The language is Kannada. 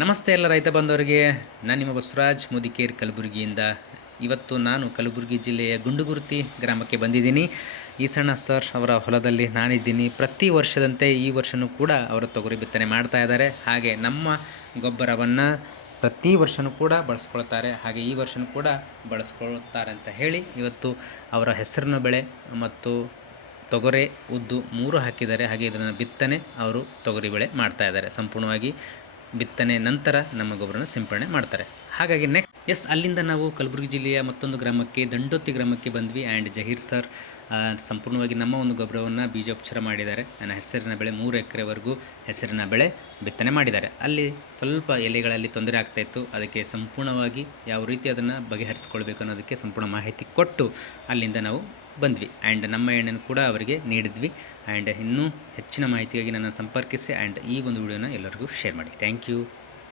ನಮಸ್ತೆ ಎಲ್ಲ ರೈತ ಬಂಧುವರಿಗೆ. ನಾನು ನಿಮ್ಮ ಬಸವರಾಜ್ ಮುದಿಕೇರ್ ಕಲಬುರಗಿಯಿಂದ. ಇವತ್ತು ನಾನು ಕಲಬುರಗಿ ಜಿಲ್ಲೆಯ ಗುಂಡುಗುರ್ತಿ ಗ್ರಾಮಕ್ಕೆ ಬಂದಿದ್ದೀನಿ. ಈಸಣ್ಣ ಸರ್ ಅವರ ಹೊಲದಲ್ಲಿ ನಾನಿದ್ದೀನಿ. ಪ್ರತಿ ವರ್ಷದಂತೆ ಈ ವರ್ಷವೂ ಕೂಡ ಅವರು ತೊಗರಿ ಬಿತ್ತನೆ ಮಾಡ್ತಾ ಇದ್ದಾರೆ. ಹಾಗೆ ನಮ್ಮ ಗೊಬ್ಬರವನ್ನು ಪ್ರತಿ ವರ್ಷವೂ ಕೂಡ ಬಳಸ್ಕೊಳ್ತಾರೆ. ಹಾಗೆ ಈ ವರ್ಷವೂ ಕೂಡ ಬಳಸ್ಕೊಳ್ತಾರೆ ಅಂತ ಹೇಳಿ ಇವತ್ತು ಅವರ ಹೆಸರಿನ ಬೆಳೆ ಮತ್ತು ತೊಗರೆ ಉದ್ದು 3 ಹಾಕಿದ್ದಾರೆ. ಹಾಗೆ ಇದನ್ನು ಬಿತ್ತನೆ ಅವರು ತೊಗರಿ ಬೆಳೆ ಮಾಡ್ತಾ ಇದ್ದಾರೆ. ಸಂಪೂರ್ಣವಾಗಿ ಬಿತ್ತನೆ ನಂತರ ನಮ್ಮ ಗೊಬ್ಬರನ ಸಿಂಪಡಣೆ ಮಾಡ್ತಾರೆ. ಹಾಗಾಗಿ ಅಲ್ಲಿಂದ ನಾವು ಕಲಬುರಗಿ ಜಿಲ್ಲೆಯ ಮತ್ತೊಂದು ಗ್ರಾಮಕ್ಕೆ, ದಂಡೋತಿ ಗ್ರಾಮಕ್ಕೆ ಬಂದ್ವಿ. ಆ್ಯಂಡ್ ಜಹೀರ್ ಸರ್ ಸಂಪೂರ್ಣವಾಗಿ ನಮ್ಮ ಒಂದು ಗೊಬ್ಬರವನ್ನು ಬೀಜೋಪಚಾರ ಮಾಡಿದ್ದಾರೆ. ನನ್ನ ಹೆಸರಿನ ಬೆಳೆ 3 ಎಕರೆವರೆಗೂ ಹೆಸರಿನ ಬೆಳೆ ಬಿತ್ತನೆ ಮಾಡಿದ್ದಾರೆ. ಅಲ್ಲಿ ಸ್ವಲ್ಪ ಎಲೆಗಳಲ್ಲಿ ತೊಂದರೆ ಆಗ್ತಾಯಿತ್ತು. ಅದಕ್ಕೆ ಸಂಪೂರ್ಣವಾಗಿ ಯಾವ ರೀತಿ ಅದನ್ನು ಬಗೆಹರಿಸ್ಕೊಳ್ಬೇಕು ಅನ್ನೋದಕ್ಕೆ ಸಂಪೂರ್ಣ ಮಾಹಿತಿ ಕೊಟ್ಟು ಅಲ್ಲಿಂದ ನಾವು ಬಂದ್ವಿ. ಆ್ಯಂಡ್ ನಮ್ಮ ಎಣ್ಣೆಯನ್ನು ಕೂಡ ಅವರಿಗೆ ನೀಡಿದ್ವಿ. ಆ್ಯಂಡ್ ಇನ್ನೂ ಹೆಚ್ಚಿನ ಮಾಹಿತಿಗಾಗಿ ನನ್ನ ಸಂಪರ್ಕಿಸಿ. ಆ್ಯಂಡ್ ಈ ಒಂದು ವಿಡಿಯೋನ ಎಲ್ಲರಿಗೂ ಶೇರ್ ಮಾಡಿ. Thank you.